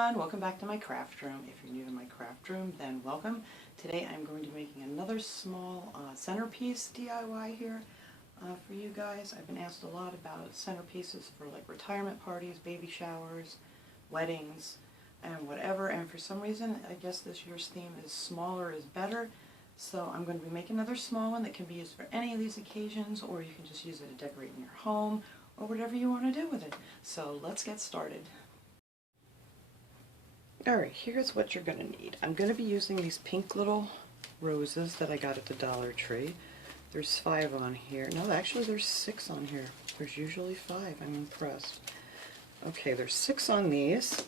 Welcome back to my craft room. If you're new to my craft room, then welcome. Today I'm going to be making another small centerpiece DIY here for you guys. I've been asked a lot about centerpieces for like retirement parties, baby showers, weddings, and whatever, and for some reason I guess this year's theme is smaller is better. So I'm going to be making another small one that can be used for any of these occasions, or you can just use it to decorate in your home or whatever you want to do with it. So let's get started. Alright, here's what you're going to need. I'm going to be using these pink little roses that I got at the Dollar Tree. There's 5 on here. No, actually there's 6 on here. There's usually 5. I'm impressed. Okay, there's 6 on these.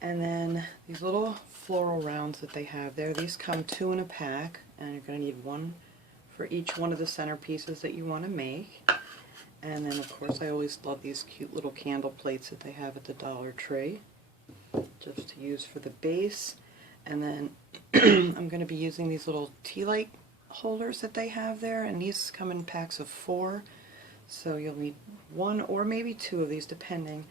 And then these little floral rounds that they have there, these come 2 in a pack, and you're going to need 1 for each one of the centerpieces that you want to make. And then of course I always love these cute little candle plates that they have at the Dollar Tree, just to use for the base. And then I'm going to be using these little tea light holders that they have there, and these come in packs of 4, so you'll need 1 or maybe 2 of these depending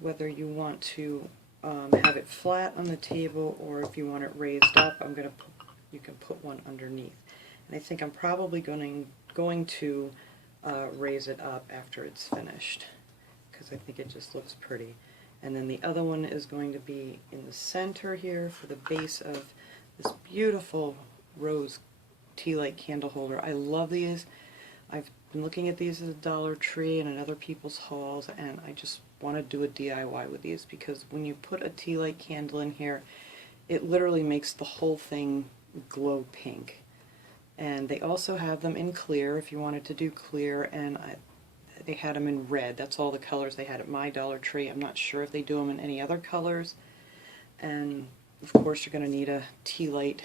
whether you want to have it flat on the table or if you want it raised up. You can put 1 underneath, and I think I'm probably going to raise it up after it's finished because I think it just looks pretty. And then the other one is going to be in the center here for the base of this beautiful rose tea light candle holder. I love these. I've been looking at these at the Dollar Tree and in other people's hauls, and I just want to do a DIY with these because when you put a tea light candle in here, it literally makes the whole thing glow pink. And they also have them in clear if you wanted to do clear, and they had them in red. That's all the colors they had at my Dollar Tree. I'm not sure if they do them in any other colors. And of course you're going to need a tea light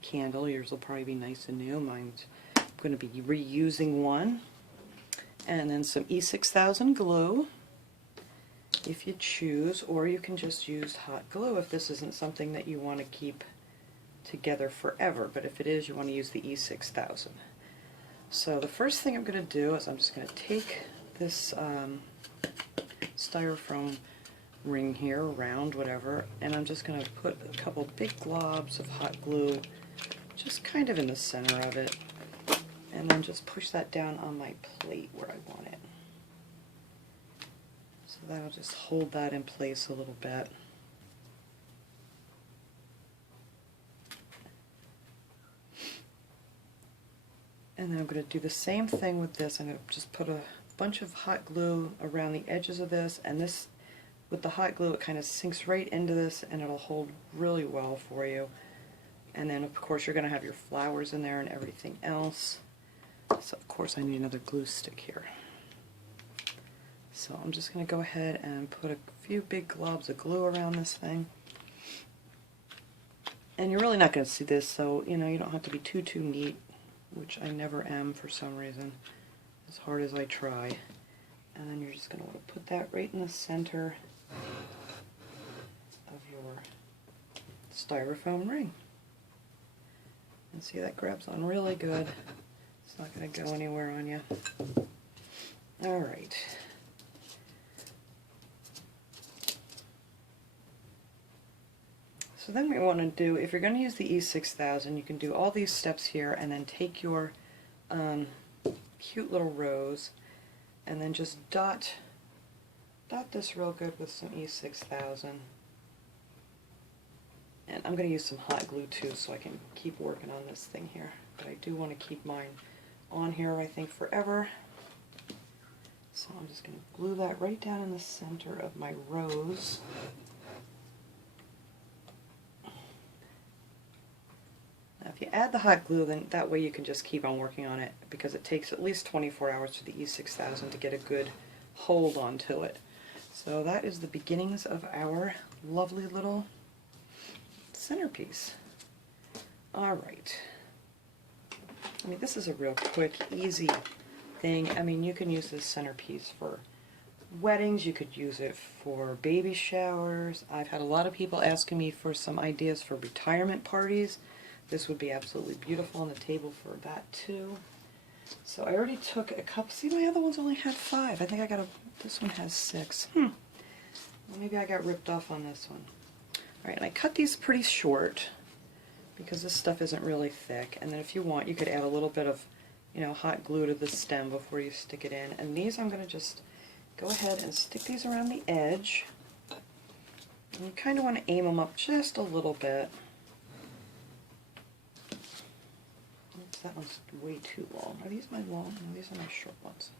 candle. Yours will probably be nice and new. Mine's going to be reusing one. And then some E6000 glue if you choose, or you can just use hot glue if this isn't something that you want to keep together forever. But if it is, you want to use the E6000. So the first thing I'm going to do is I'm just going to take this styrofoam ring here, round, whatever, and I'm just going to put a couple big globs of hot glue just kind of in the center of it, and then just push that down on my plate where I want it. So that'll just hold that in place a little bit. And then I'm going to do the same thing with this. I'm going to just put a bunch of hot glue around the edges of this, and this, with the hot glue, it kind of sinks right into this and it'll hold really well for you. And then of course you're going to have your flowers in there and everything else. So of course I need another glue stick here. So I'm just going to go ahead and put a few big globs of glue around this thing. And you're really not going to see this, so you don't have to be too neat, which I never am for some reason, as hard as I try. And then you're just going to want to put that right in the center of your styrofoam ring. And see, that grabs on really good. It's not going to go anywhere on you. Alright. So then what we want to do, if you're going to use the E6000, you can do all these steps here and then take your cute little rose and then just dot this real good with some E6000. And I'm going to use some hot glue too so I can keep working on this thing here. But I do want to keep mine on here, I think, forever. So I'm just going to glue that right down in the center of my rose. Now if you add the hot glue, then that way you can just keep on working on it, because it takes at least 24 hours for the E6000 to get a good hold onto it. So that is the beginnings of our lovely little centerpiece. Alright. I mean, this is a real quick, easy thing. I mean, you can use this centerpiece for weddings, you could use it for baby showers. I've had a lot of people asking me for some ideas for retirement parties. This would be absolutely beautiful on the table for that too. So I already took a couple. See, my other ones only had 5. I think I got this one has 6. Well, maybe I got ripped off on this one. Alright, and I cut these pretty short because this stuff isn't really thick. And then if you want, you could add a little bit of, you know, hot glue to the stem before you stick it in. And these I'm going to just go ahead and stick these around the edge. And you kind of want to aim them up just a little bit. Oops, that one's way too long. Are these my long? No, these are my short ones.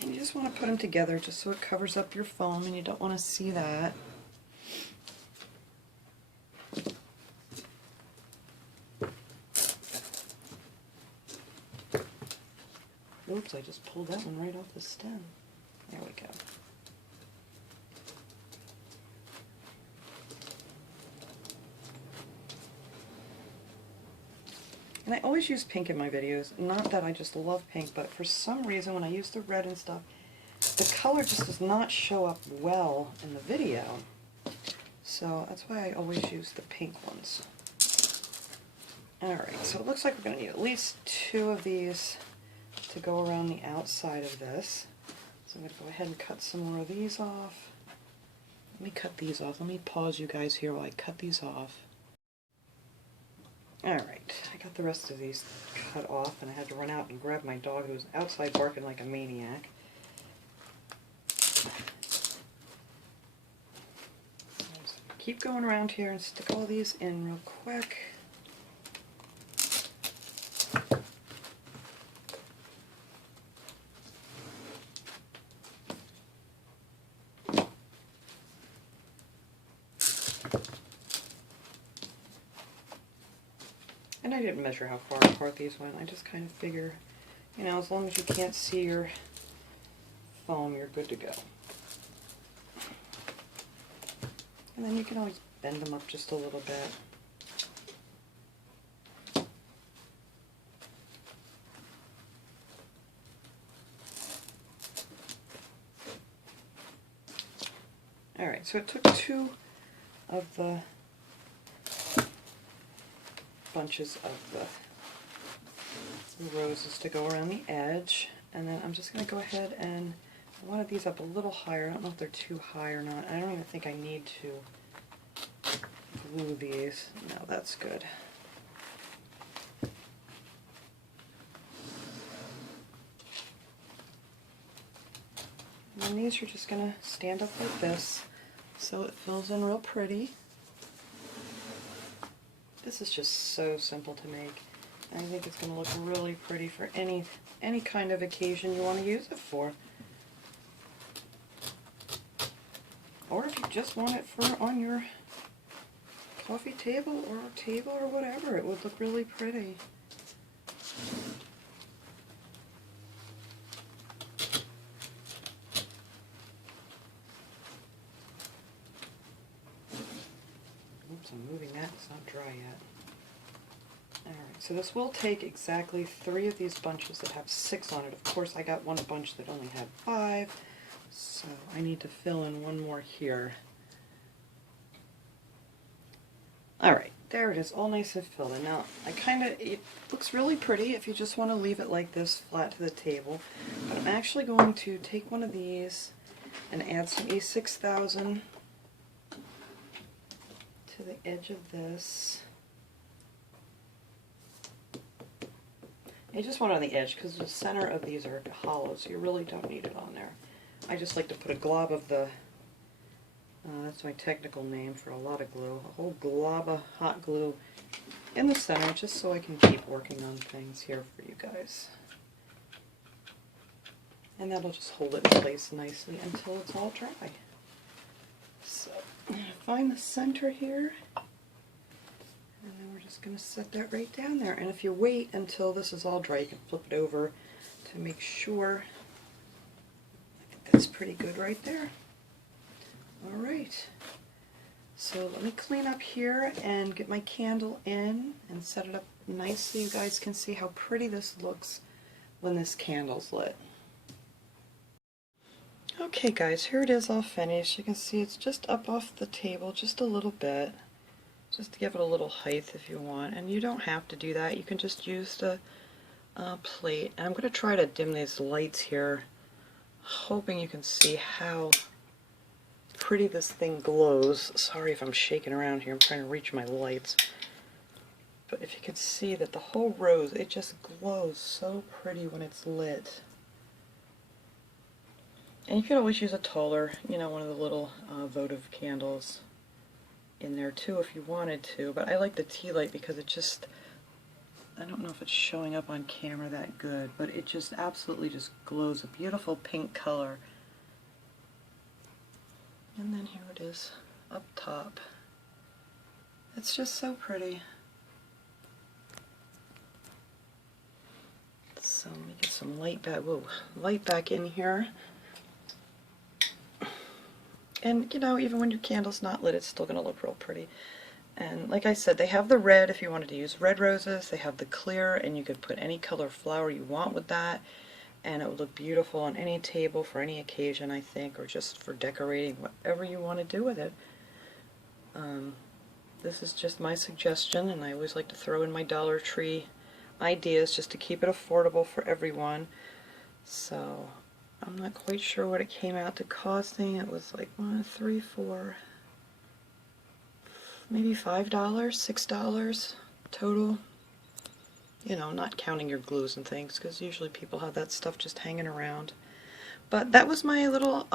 And you just want to put them together just so it covers up your foam, and you don't want to see that. Oops, I just pulled that one right off the stem. There we go. And I always use pink in my videos. Not that I just love pink, but for some reason when I use the red and stuff, the color just does not show up well in the video. So that's why I always use the pink ones. Alright, so it looks like we're going to need at least 2 of these to go around the outside of this. So I'm going to go ahead and cut some more of these off. Let me cut these off. Let me pause you guys here while I cut these off. Alright, I got the rest of these cut off, and I had to run out and grab my dog who was outside barking like a maniac. Keep going around here and stick all these in real quick. And I didn't measure how far apart these went. I just kind of figure, you know, as long as you can't see your foam, you're good to go. And then you can always bend them up just a little bit. Alright, so it took 2 of the bunches of the roses to go around the edge, and then I'm just going to go ahead and I wanted these up a little higher. I don't know if they're too high or not. I don't even think I need to glue these. No, that's good. And then these are just going to stand up like this so it fills in real pretty. This is just so simple to make. I think it's going to look really pretty for any kind of occasion you want to use it for. Or if you just want it for on your coffee table or whatever, it would look really pretty. Oops, I'm moving that. It's not dry yet. Alright, so this will take exactly 3 of these bunches that have 6 on it. Of course, I got one bunch that only had 5, so I need to fill in one more here. Alright, there it is, all nice and filled in. Now, it looks really pretty if you just want to leave it like this, flat to the table. But I'm actually going to take one of these and add some E6000 to the edge of this. I just want it on the edge because the center of these are hollow, so you really don't need it on there. I just like to put a glob of the, that's my technical name for a lot of glue, a whole glob of hot glue in the center, just so I can keep working on things here for you guys. And that'll just hold it in place nicely until it's all dry. So, I'm going to find the center here. And then we're just going to set that right down there. And if you wait until this is all dry, you can flip it over to make sure. I think that's pretty good right there. Alright. So let me clean up here and get my candle in and set it up nicely. You guys can see how pretty this looks when this candle's lit. Okay guys, here it is all finished. You can see it's just up off the table just a little bit. Just to give it a little height if you want, and you don't have to do that. You can just use the plate. And I'm going to try to dim these lights here, hoping you can see how pretty this thing glows. Sorry if I'm shaking around here, I'm trying to reach my lights. But if you could see that the whole rose, it just glows so pretty when it's lit. And you could always use a taller, you know, one of the little votive candles in there too if you wanted to. But I like the tea light because it just, I don't know if it's showing up on camera that good, but it just absolutely just glows a beautiful pink color. And then here it is up top. It's just so pretty. So let me get some light back. Whoa, light back in here. And you know, even when your candle's not lit, it's still going to look real pretty. And like I said, they have the red if you wanted to use red roses. They have the clear, and you could put any color flower you want with that. And it would look beautiful on any table for any occasion, I think, or just for decorating, whatever you want to do with it. This is just my suggestion, and I always like to throw in my Dollar Tree ideas just to keep it affordable for everyone. So I'm not quite sure what it came out to costing. It was like 1, 3, 4, maybe $5, $6 total. You know, not counting your glues and things, because usually people have that stuff just hanging around. But that was my little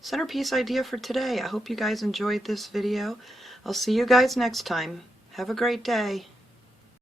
centerpiece idea for today. I hope you guys enjoyed this video. I'll see you guys next time. Have a great day.